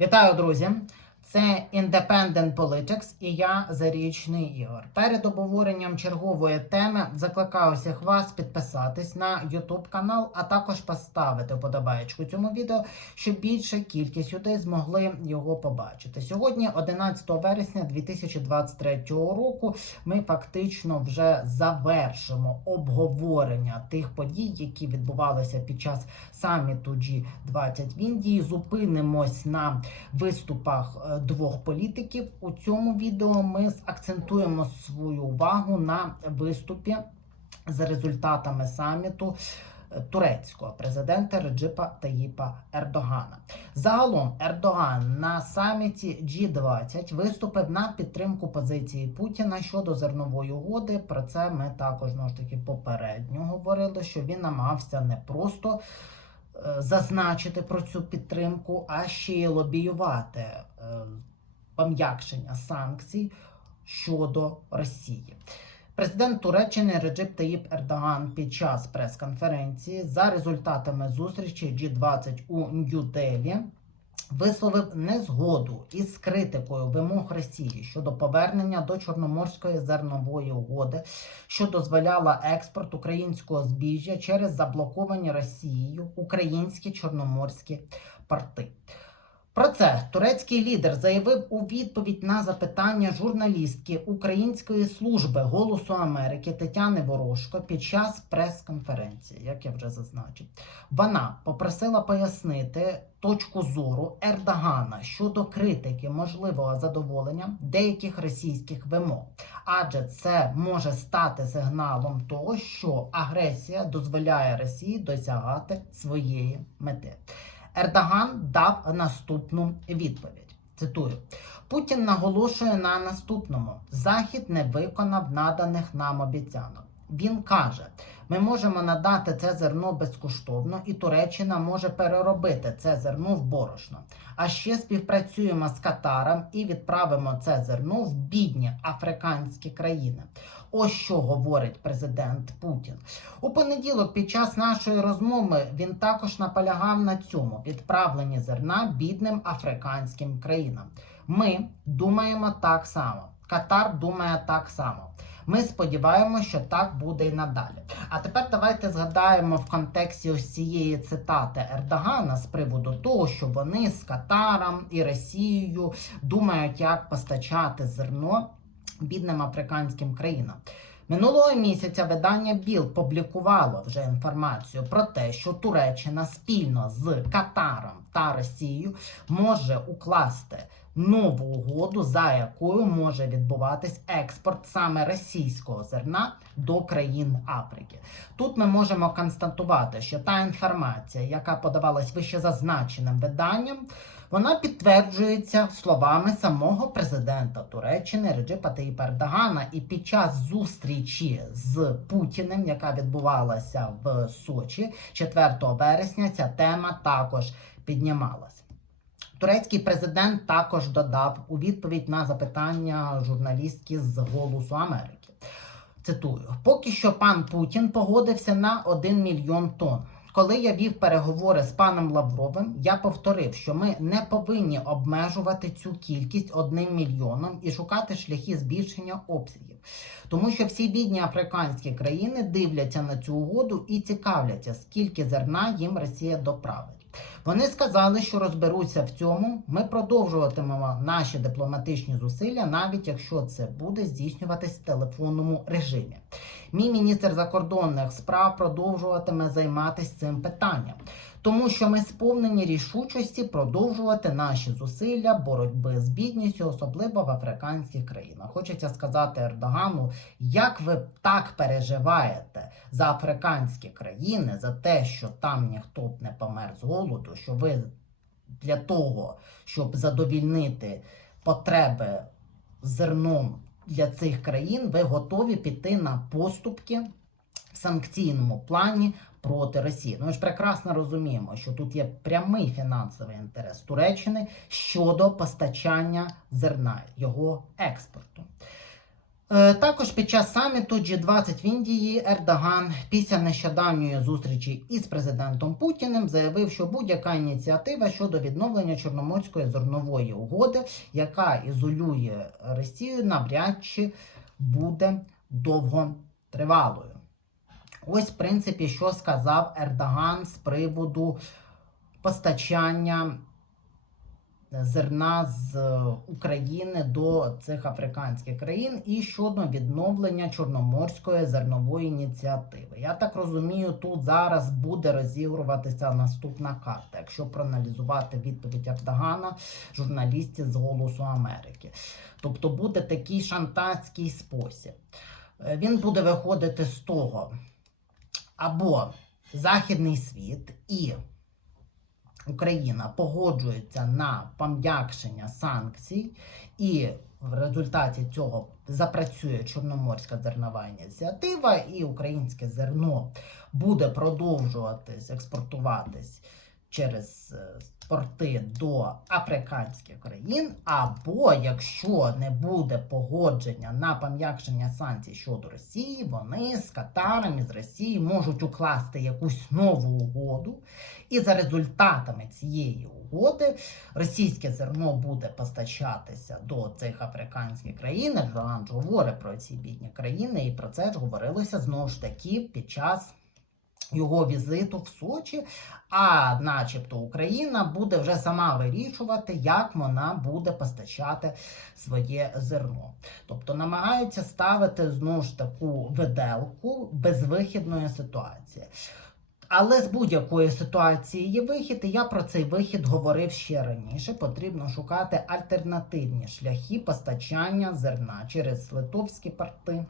Вітаю, друзі! Це Independent Politics і я Зарічний Ігор. Перед обговоренням чергової теми закликаю всіх вас підписатись на YouTube канал, а також поставити вподобаєчку цьому відео, щоб більша кількість людей змогли його побачити. Сьогодні, 11 вересня 2023 року, ми фактично вже завершимо обговорення тих подій, які відбувалися під час саміту G20 в Індії. Зупинимось на виступах е, двох політиків. У цьому відео ми акцентуємо свою увагу на виступі з результатами саміту. е, Турецького президента Реджипа Таїпа Ердогана. Загалом Ердоган на саміті G20 виступив на підтримку позиції Путіна щодо зернової угоди. Про це ми також знову ж таки попередньо говорили, що він намагався не просто зазначити про цю підтримку, а ще й лобіювати е, пом'якшення санкцій щодо Росії. Президент Туреччини Реджип Таїп Ердоган під час прес-конференції за результатами зустрічі G20 у Нью-Делі висловив незгоду із критикою вимог Росії щодо повернення до Чорноморської зернової угоди, що дозволяла експорт українського збіжжя через заблоковані Росією українські чорноморські порти. Про це турецький лідер заявив у відповідь на запитання журналістки Української служби Голосу Америки Тетяни Ворожко під час прес-конференції, як я вже зазначив. Вона попросила пояснити точку зору Ердогана щодо критики можливого задоволення деяких російських вимог, адже це може стати сигналом того, що агресія дозволяє Росії досягати своєї мети. Ердоган дав наступну відповідь. Цитую: Путін наголошує на наступному: Захід не виконав наданих нам обіцянок. Він каже: ми можемо надати це зерно безкоштовно, і Туреччина може переробити це зерно в борошно. А ще співпрацюємо з Катаром і відправимо це зерно в бідні африканські країни. Ось що говорить президент Путін. У понеділок, під час нашої розмови, він також наполягав на цьому відправленні зерна бідним африканським країнам. Ми думаємо так само. Катар думає так само. Ми сподіваємося, що так буде і надалі. А тепер давайте згадаємо в контексті ось цієї цитати Ердогана з приводу того, що вони з Катаром і Росією думають, як постачати зерно бідним африканським країнам. Минулого місяця видання Біл публікувало вже інформацію про те, що Туреччина спільно з Катаром та Росією може укласти нову угоду, за якою може відбуватись експорт саме російського зерна до країн Африки. Тут ми можемо констатувати, що та інформація, яка подавалась вище зазначеним виданням, вона підтверджується словами самого президента Туреччини Реджипа Таїпа Ердогана. І під час зустрічі з Путіним, яка відбувалася в Сочі 4 вересня, ця тема також піднімалася. Турецький президент також додав у відповідь на запитання журналістки з Голосу Америки. Цитую: поки що пан Путін погодився на 1 мільйон тонн. Коли я вів переговори з паном Лавровим, я повторив, що ми не повинні обмежувати цю кількість одним мільйоном і шукати шляхи збільшення обсягів, тому що всі бідні африканські країни дивляться на цю угоду і цікавляться, скільки зерна їм Росія доправить. Вони сказали, що розберуться в цьому. Ми продовжуватимемо наші дипломатичні зусилля, навіть якщо це буде здійснюватись в телефонному режимі. Мій міністр закордонних справ продовжуватиме займатися цим питанням, тому що ми сповнені рішучості продовжувати наші зусилля боротьби з бідністю, особливо в африканських країнах. Хочеться сказати Ердогану, як ви так переживаєте за африканські країни, за те, що там ніхто б не помер з голоду, що ви для того, щоб задовільнити потреби зерном для цих країн, ви готові піти на поступки в санкційному плані проти Росії. Ну ми ж прекрасно розуміємо, що тут є прямий фінансовий інтерес Туреччини щодо постачання зерна, його експорту. Е, Також під час саміту G20 в Індії Ердоган після нещодавньої зустрічі із президентом Путіним заявив, що будь-яка ініціатива щодо відновлення Чорноморської зернової угоди, яка ізолює Росію, навряд чи буде довготривалою. Ось, в принципі, що сказав Ердоган з приводу постачання зерна з е, України до цих африканських країн і щодо відновлення Чорноморської зернової ініціативи. Я так розумію, тут зараз буде розігруватися наступна карта, якщо проаналізувати відповідь Ердогана журналістів з Голосу Америки. Тобто буде такий шантатський спосіб. Е, Він буде виходити з того, або Західний світ і Україна погоджуються на пом'якшення санкцій, і в результаті цього запрацює Чорноморська зернова ініціатива, і українське зерно буде продовжуватись експортуватись через е, порти до африканських країн, або якщо не буде погодження на пом'якшення санкцій щодо Росії, вони з Катаром з Росії можуть укласти якусь нову угоду, і за результатами цієї угоди російське зерно буде постачатися до цих африканських країн. Ердоган ж говорить про ці бідні країни, і про це ж говорилося знову ж таки під час. Його візиту в Сочі, а начебто Україна буде вже сама вирішувати, як вона буде постачати своє зерно. Тобто намагаються ставити знову ж таку виделку безвихідної ситуації. Але з будь-якої ситуації є вихід, і я про цей вихід говорив ще раніше. Потрібно шукати альтернативні шляхи постачання зерна через литовські порти.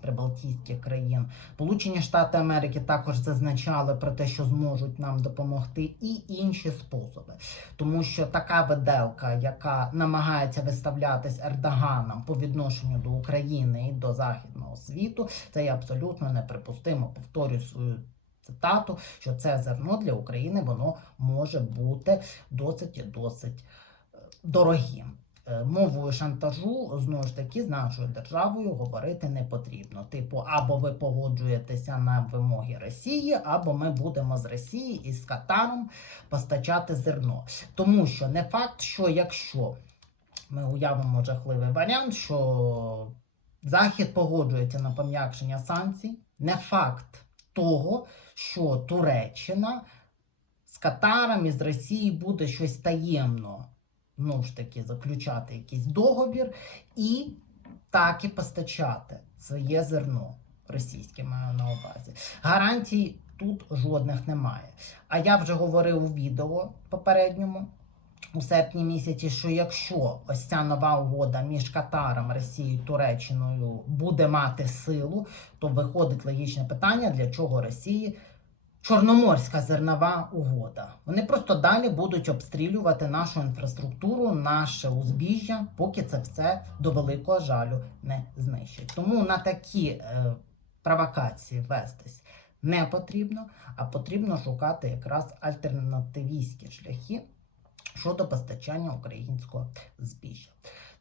Прибалтійських країн, Сполучені Штати Америки також зазначали про те, що зможуть нам допомогти, і інші способи, тому що така виделка, яка намагається виставлятись Ердоганом по відношенню до України і до західного світу, це є абсолютно неприпустимо. Повторюю свою цитату, що це зерно для України воно може бути досить і досить е, дорогим. Е, Мовою шантажу знову ж таки з нашою державою говорити не потрібно. Типу, або ви погоджуєтеся на вимоги Росії, або ми будемо з Росії і з Катаром постачати зерно. Тому що не факт, що якщо ми уявимо жахливий варіант, що Захід погоджується на пом'якшення санкцій, не факт того, що Туреччина з Катаром і з Росії буде щось таємно знову ж таки заключати якийсь договір і так і постачати своє зерно російське маю на увазі. Гарантій тут жодних немає. А я вже говорив у відео попередньому. У серпні місяці, що якщо ось ця нова угода між Катаром, Росією Туреччиною буде мати силу, то виходить логічне питання, для чого Росії Чорноморська зернова угода. Вони просто далі будуть обстрілювати нашу інфраструктуру, наше узбіжжя, поки це все до великого жалю не знищить. Тому на такі е, провокації вестись не потрібно, а потрібно шукати якраз альтернативістські шляхи щодо постачання українського збіжжя.